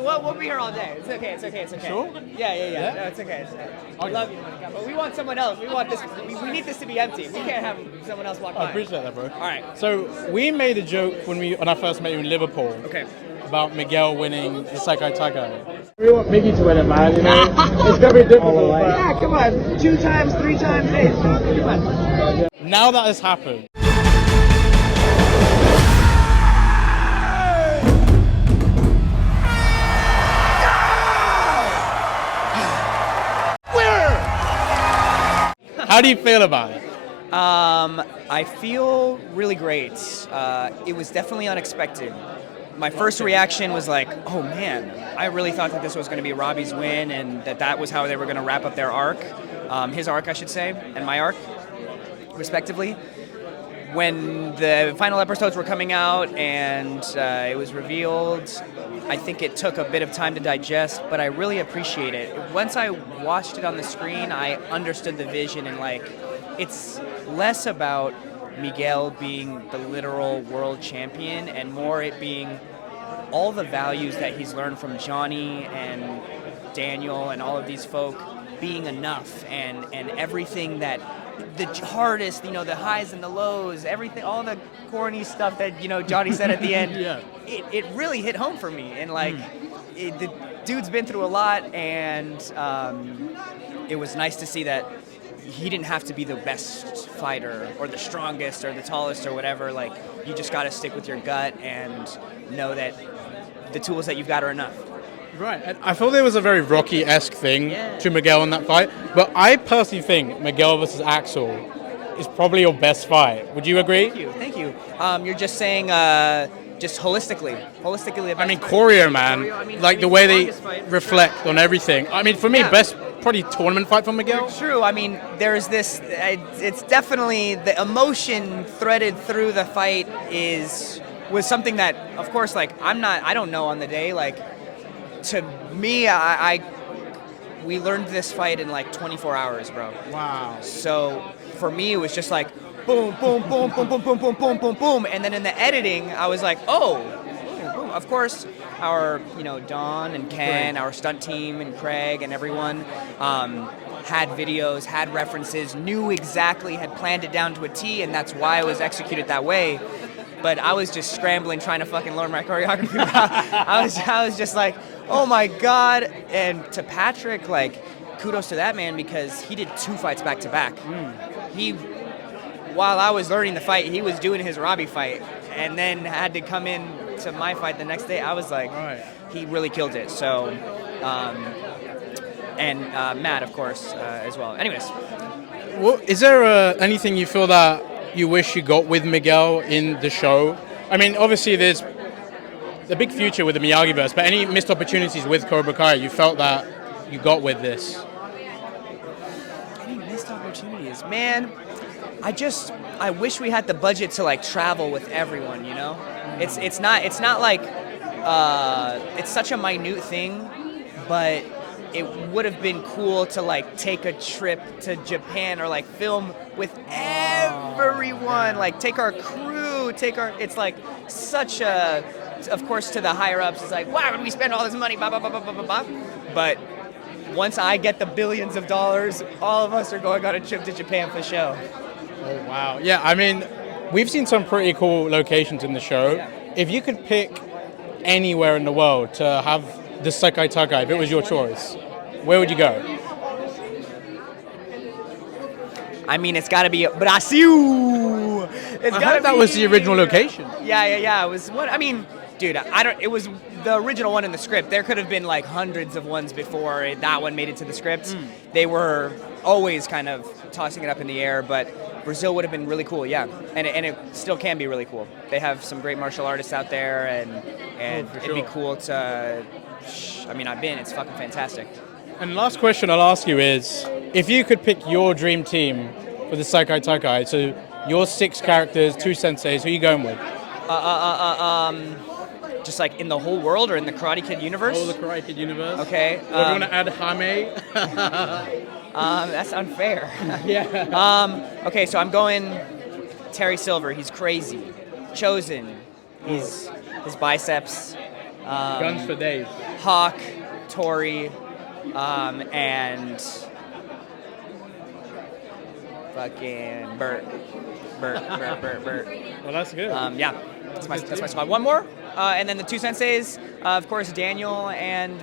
We'll be here all day. It's okay. Sure? Yeah. No, it's okay. I love you, but we want someone else. We want this. We need this to be empty. We can't have someone else walk by. I appreciate that, bro. All right. So we made a joke when I first met you in Liverpool. Okay. About Miguel winning the Sekai Taikai. We want Miggy to win it, man. You know, it's gonna be difficult. Yeah, come on. 2 times, 3 times, 8. Come on. Now that has happened. How do you feel about it? I feel really great. It was definitely unexpected. My first reaction was like, oh man, I really thought that this was going to be Robbie's win and that was how they were going to wrap up their arc. His arc, I should say, and my arc, respectively. When the final episodes were coming out and it was revealed, I think it took a bit of time to digest, but I really appreciate it. Once I watched it on the screen, I understood the vision and like, it's less about Miguel being the literal world champion and more it being all the values that he's learned from Johnny and Daniel and all of these folk being enough and everything that the hardest, you know, the highs and the lows, everything, all the corny stuff that, you know, Johnny said at the end, Yeah. it really hit home for me. And like, the dude's been through a lot and it was nice to see that he didn't have to be the best fighter or the strongest or the tallest or whatever. Like, you just got to stick with your gut and know that the tools that you've got are enough. Right. And I thought there was a very Rocky-esque thing to Miguel in that fight, but I personally think Miguel versus Axel is probably your best fight. Would you agree? Thank you. You're just saying just holistically. I mean, choreo, man. The way they reflect on everything. I mean, for me, best probably tournament fight for Miguel. True. I mean, there's this. It's definitely the emotion threaded through the fight was something that, of course, like I don't know on the day. Like, to me, we learned this fight in like 24 hours, bro. Wow. So for me, it was just like boom, boom, boom, boom, boom, boom, boom, boom, boom, boom, and then in the editing, I was like, oh, boom, boom. Of course, our Don and Ken, our stunt team, and Craig and everyone had videos, had references, knew exactly, had planned it down to a T, and that's why it was executed that way. But I was just scrambling, trying to fucking learn my choreography. I was just like, oh my God. And to Patrick, like, kudos to that man because he did 2 fights back to back. While I was learning the fight, he was doing his Robbie fight and then had to come in to my fight the next day. I was like, he really killed it. So, and Matt, of course, as well. Anyways. Well, is there anything you feel that you wish you got with Miguel in the show? I mean, obviously there's a big future with the Miyagiverse, but any missed opportunities with Cobra Kai you felt that you got with this? Any missed opportunities? Man, I wish we had the budget to like travel with everyone, you know? It's not like it's such a minute thing, but it would have been cool to like take a trip to Japan or like film with everyone, like take our crew, it's like such a, of course to the higher ups, it's like, why would we spend all this money, blah, blah, blah, blah, blah, blah. But once I get the billions of dollars, all of us are going on a trip to Japan for show. Oh, wow. Yeah, I mean, we've seen some pretty cool locations in the show. Yeah. If you could pick anywhere in the world to have the Sekai Taikai, if it was your choice, where would you go? I mean, it's got to be Brazil. I heard that was the original location. Yeah. It was what I mean, dude. It was the original one in the script. There could have been like hundreds of ones before that one made it to the script. They were always kind of tossing it up in the air, but Brazil would have been really cool. Yeah, and it still can be really cool. They have some great martial artists out there, and it'd be cool to. I mean, I've been. It's fucking fantastic. And last question I'll ask you is, if you could pick your dream team for the Sekai Taikai, so your 6 characters, 2 senseis, who are you going with? Just like in the whole world or in the Karate Kid universe? Oh, the Karate Kid universe. Okay. Do you want to add Hame? That's unfair. Yeah. Okay, so I'm going Terry Silver. He's crazy. Chosen. He's his biceps. Guns for days. Hawk, Tori, and fucking Bert. Well, that's good. Yeah, that's my squad. One more, and then the two senseis, of course, Daniel and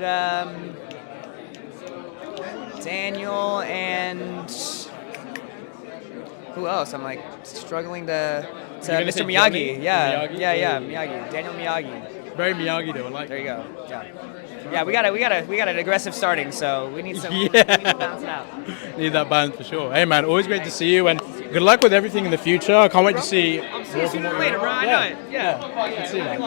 who else? I'm like struggling to Mr. Miyagi. Yeah, Miyagi. Daniel Miyagi. Very Miyagi though. I like. There you go. Yeah, we got an aggressive starting, so we need some. Yeah. We need to balance it out. Need that balance for sure. Hey man, always great to see you, and good luck with everything in the future. I can't wait to see. See you later, bro. I know it. Yeah. Good to see you, man.